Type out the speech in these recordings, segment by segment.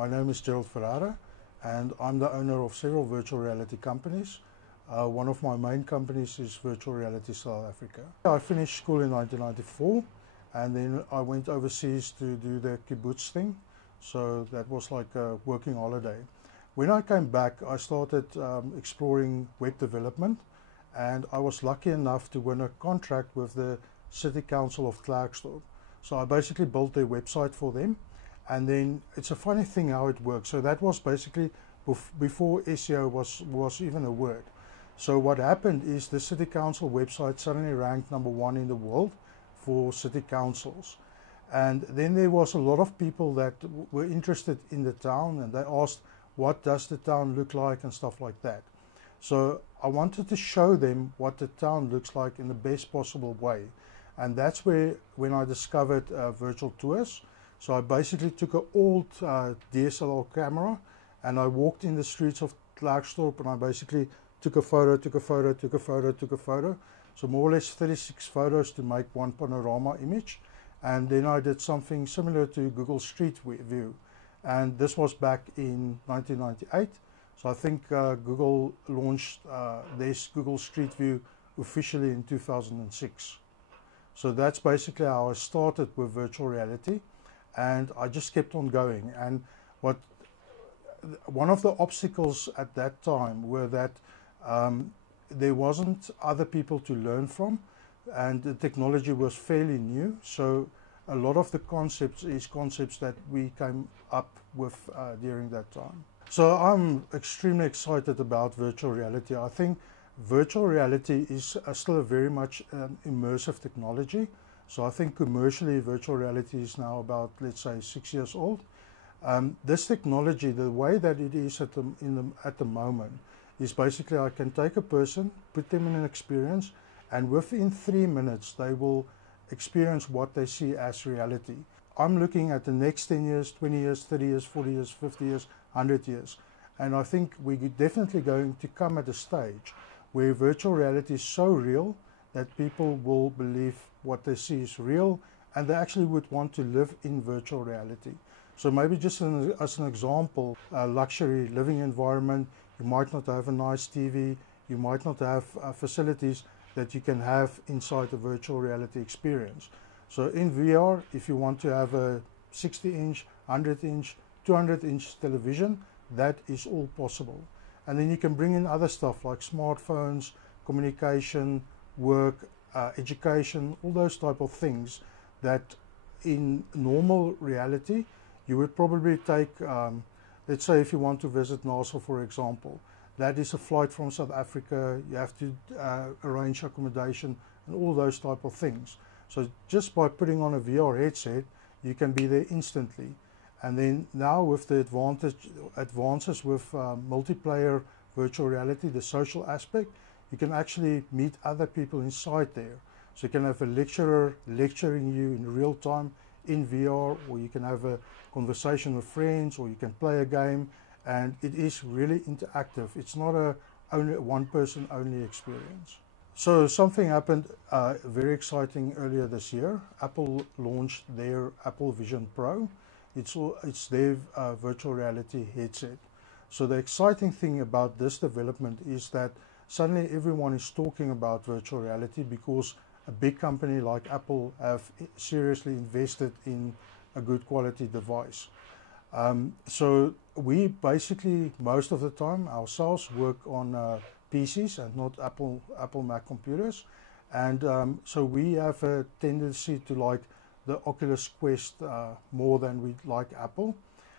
My name is Gerald Ferreira and I'm the owner of several virtual reality companies. One of my main companies is Virtual Reality South Africa. I finished school in 1994 and then I went overseas to do the kibbutz thing. So that was like a working holiday. When I came back, I started exploring web development, and I was lucky enough to win a contract with the City Council of Klerksdorp. So I basically built their website for them, and then it's a funny thing how it works. So that was basically before SEO was even a word. So what happened is the City Council website suddenly ranked #1 in the world for city councils. And then there was a lot of people that were interested in the town, and they asked, what does the town look like and stuff like that. So I wanted to show them what the town looks like in the best possible way. And that's when I discovered virtual tours. So I basically took an old DSLR camera and I walked in the streets of Klerksdorp and I basically took a photo, took a photo, took a photo, took a photo. So more or less 36 photos to make one panorama image. And then I did something similar to Google Street View. And this was back in 1998. So I think Google launched this Google Street View officially in 2006. So that's basically how I started with virtual reality. And I just kept on going. And one of the obstacles at that time were that there wasn't other people to learn from, and the technology was fairly new. So a lot of the concepts that we came up with during that time. So I'm extremely excited about virtual reality. I think virtual reality is still a very much immersive technology. So I think commercially virtual reality is now about, let's say, 6 years old. This technology, the way that it is at the moment, is basically I can take a person, put them in an experience, and within 3 minutes they will experience what they see as reality. I'm looking at the next 10 years, 20 years, 30 years, 40 years, 50 years, 100 years. And I think we're definitely going to come at a stage where virtual reality is so real that people will believe what they see is real, and they actually would want to live in virtual reality. So maybe just as an example, a luxury living environment, you might not have a nice TV, you might not have facilities that you can have inside a virtual reality experience. So in VR, if you want to have a 60-inch, 100-inch, 200-inch television, that is all possible. And then you can bring in other stuff like smartphones, communication, work, education, all those type of things that in normal reality you would probably take, let's say if you want to visit NASA, for example, that is a flight from South Africa, you have to arrange accommodation and all those type of things. So just by putting on a VR headset, you can be there instantly. And then now with the advances with multiplayer virtual reality, the social aspect, you can actually meet other people inside there. So you can have a lecturer lecturing you in real time in VR, or you can have a conversation with friends, or you can play a game, and it is really interactive. It's not a only one person only experience. So something happened very exciting earlier this year. Apple launched their Apple Vision Pro. It's their virtual reality headset. So the exciting thing about this development is that suddenly everyone is talking about virtual reality because a big company like Apple have seriously invested in a good quality device. So we basically, most of the time ourselves, work on PCs and not Apple Mac computers. And so we have a tendency to like the Oculus Quest more than we like Apple.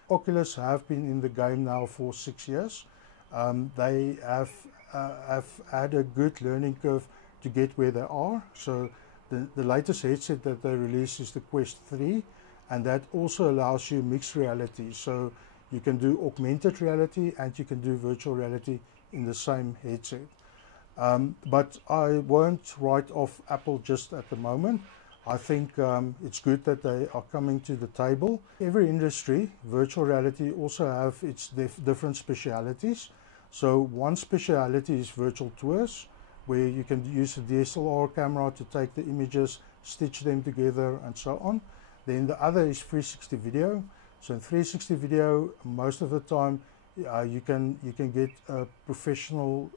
Oculus have been in the game now for 6 years. They have had a good learning curve to get where they are. So the latest headset that they released is the Quest 3, and that also allows you mixed reality. So you can do augmented reality and you can do virtual reality in the same headset. But I won't write off Apple just at the moment. I think it's good that they are coming to the table. Every industry, virtual reality also have its different specialities. So one speciality is virtual tours, where you can use a DSLR camera to take the images, stitch them together and so on. Then the other is 360 video. So in 360 video, most of the time, you can get a professional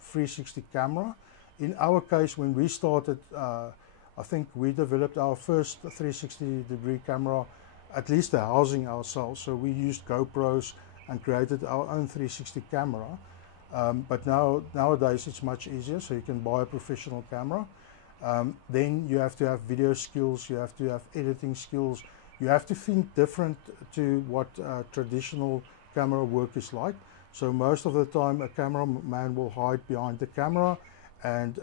360 camera. In our case, when we started, I think we developed our first 360-degree camera, at least the housing ourselves. So we used GoPros and created our own 360 camera. But nowadays it's much easier, so you can buy a professional camera. Then you have to have video skills, you have to have editing skills, you have to think different to what traditional camera work is like. So most of the time a cameraman will hide behind the camera, and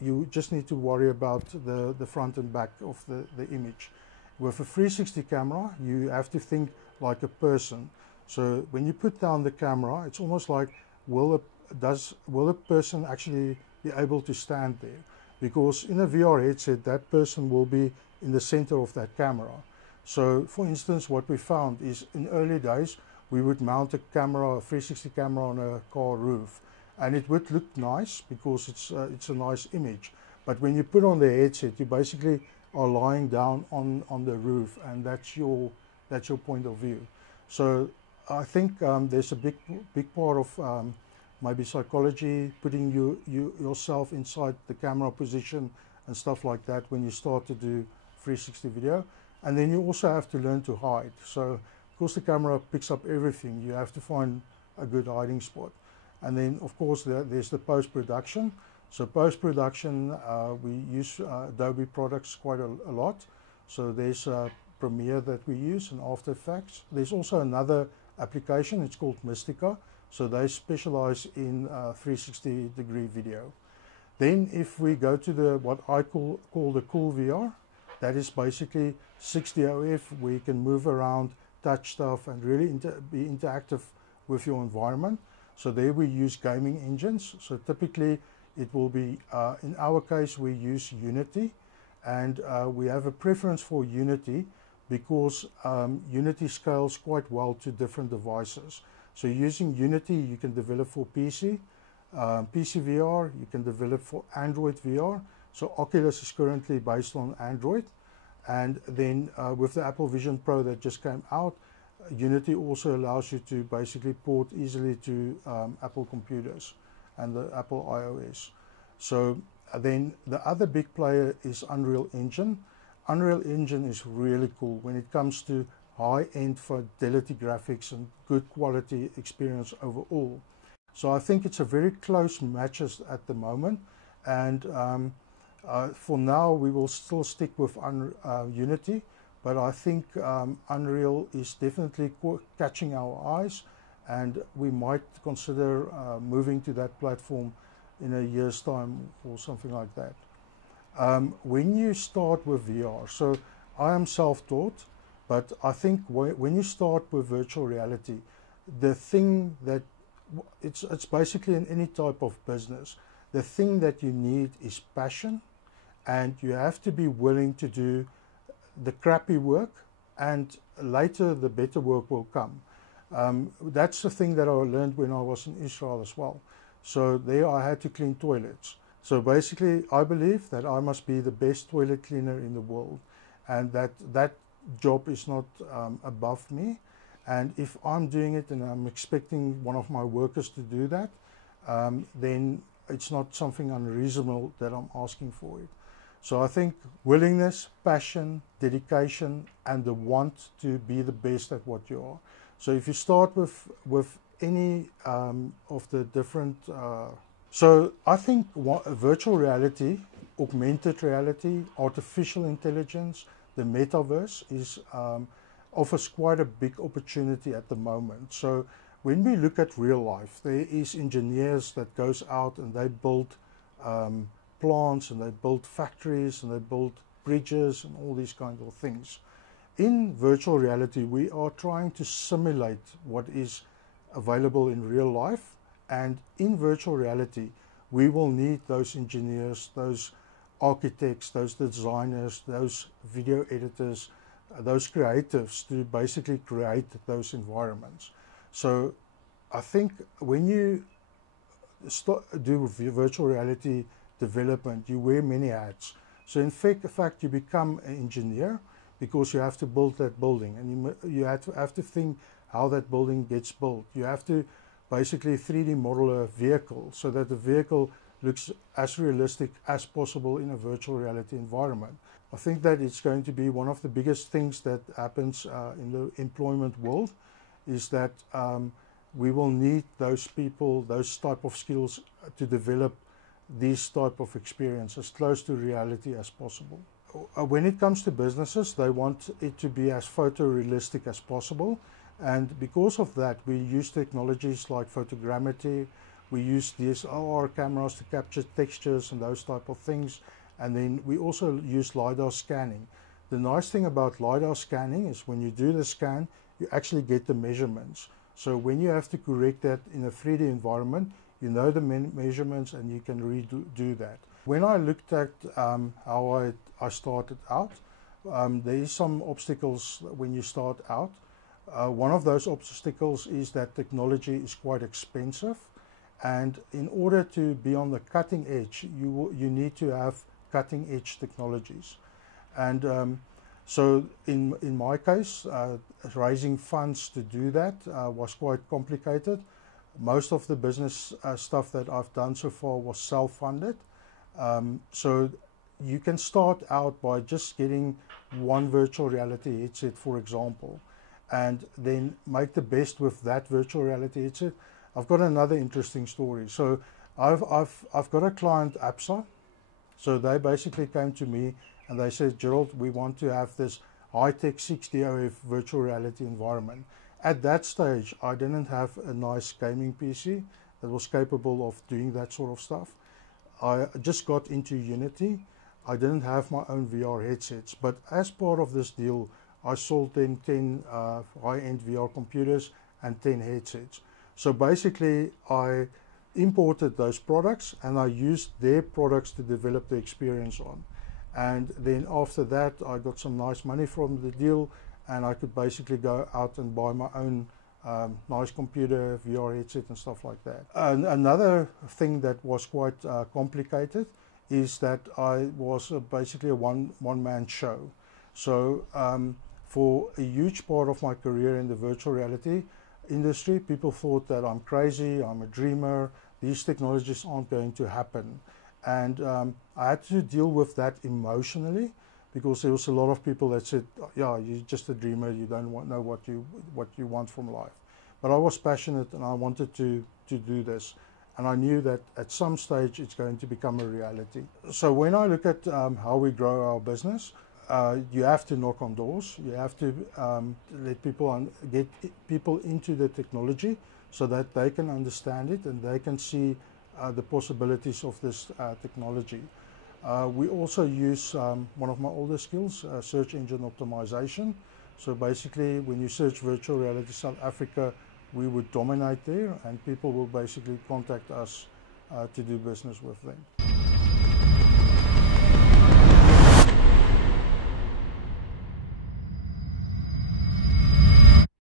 you just need to worry about the front and back of the image. With a 360 camera, you have to think like a person. So when you put down the camera, it's almost like, will a person actually be able to stand there? Because in a VR headset, that person will be in the center of that camera. So for instance, what we found is in early days, we would mount a camera, a 360 camera on a car roof, and it would look nice because it's a nice image. But when you put on the headset, you basically are lying down on the roof, and that's your point of view. So I think there's a big part of maybe psychology, putting yourself inside the camera position and stuff like that when you start to do 360 video. And then you also have to learn to hide. So because the camera picks up everything, you have to find a good hiding spot. And then of course there's the post-production. So post-production, we use Adobe products quite a lot. So there's Premiere that we use and After Effects. There's also another application, it's called Mystica. So they specialize in 360-degree video. Then if we go to what I call the cool VR, that is basically 60OF, where you can move around, touch stuff, and really be interactive with your environment. So there we use gaming engines. So typically it will be, in our case, we use Unity, and we have a preference for Unity because Unity scales quite well to different devices. So using Unity, you can develop for PC, PC VR, you can develop for Android VR. So Oculus is currently based on Android. And then with the Apple Vision Pro that just came out, Unity also allows you to basically port easily to Apple computers and the Apple iOS. So then the other big player is Unreal Engine. Unreal Engine is really cool when it comes to high-end fidelity graphics and good quality experience overall. So I think it's a very close matches at the moment, and for now we will still stick with Unity, but I think Unreal is definitely catching our eyes, and we might consider moving to that platform in a year's time or something like that. When you start with VR, so I am self-taught, but I think when you start with virtual reality, the thing that it's basically in any type of business, the thing that you need is passion, and you have to be willing to do the crappy work, and later the better work will come. That's the thing that I learned when I was in Israel as well. So there I had to clean toilets. So basically I believe that I must be the best toilet cleaner in the world, and that job is not above me. And if I'm doing it and I'm expecting one of my workers to do that, then it's not something unreasonable that I'm asking for it. So I think willingness, passion, dedication, and the want to be the best at what you are. So if you start with any of the different, so I think virtual reality, augmented reality, artificial intelligence, the metaverse offers quite a big opportunity at the moment. So when we look at real life, there is engineers that goes out and they build plants, and they build factories, and they build bridges and all these kinds of things. In virtual reality, we are trying to simulate what is available in real life, and in virtual reality we will need those engineers, those architects, those designers, those video editors, those creatives to basically create those environments. So I think when you do virtual reality development, you wear many hats. So in fact you become an engineer, because you have to build that building, and you have to think how that building gets built. You have to basically 3D model a vehicle so that the vehicle looks as realistic as possible in a virtual reality environment. I think that it's going to be one of the biggest things that happens in the employment world, is that we will need those people, those type of skills to develop these type of experience as close to reality as possible. When it comes to businesses, they want it to be as photorealistic as possible, and because of that we use technologies like photogrammetry. We use DSLR cameras to capture textures and those type of things, and then we also use LiDAR scanning. The nice thing about LiDAR scanning is when you do the scan, you actually get the measurements. So when you have to correct that in a 3D environment, you know the measurements and you can redo that. When I looked at how I started out, there is some obstacles when you start out. One of those obstacles is that technology is quite expensive, and in order to be on the cutting edge, you need to have cutting edge technologies. And so in my case, raising funds to do that was quite complicated. Most of the business stuff that I've done so far was self-funded. So you can start out by just getting one virtual reality headset, for example, and then make the best with that virtual reality headset. I've got another interesting story. So I've got a client, APSA. So they basically came to me and they said, Gerald, we want to have this high-tech 6DOF virtual reality environment. At that stage, I didn't have a nice gaming PC that was capable of doing that sort of stuff. I just got into Unity. I didn't have my own VR headsets, but as part of this deal, I sold 10 high-end VR computers and 10 headsets. So basically, I imported those products and I used their products to develop the experience on. And then after that, I got some nice money from the deal, and I could basically go out and buy my own nice computer, VR headset and stuff like that. And another thing that was quite complicated is that I was basically a one-man show. So for a huge part of my career in the virtual reality industry, people thought that I'm crazy, I'm a dreamer, these technologies aren't going to happen. And I had to deal with that emotionally, because there was a lot of people that said, yeah, you're just a dreamer, you don't know what you want from life. But I was passionate and I wanted to do this. And I knew that at some stage it's going to become a reality. So when I look at how we grow our business, you have to knock on doors. You have to let people get people into the technology so that they can understand it and they can see the possibilities of this technology. We also use one of my older skills, search engine optimization. So basically, when you search virtual reality South Africa, we would dominate there, and people will basically contact us to do business with them.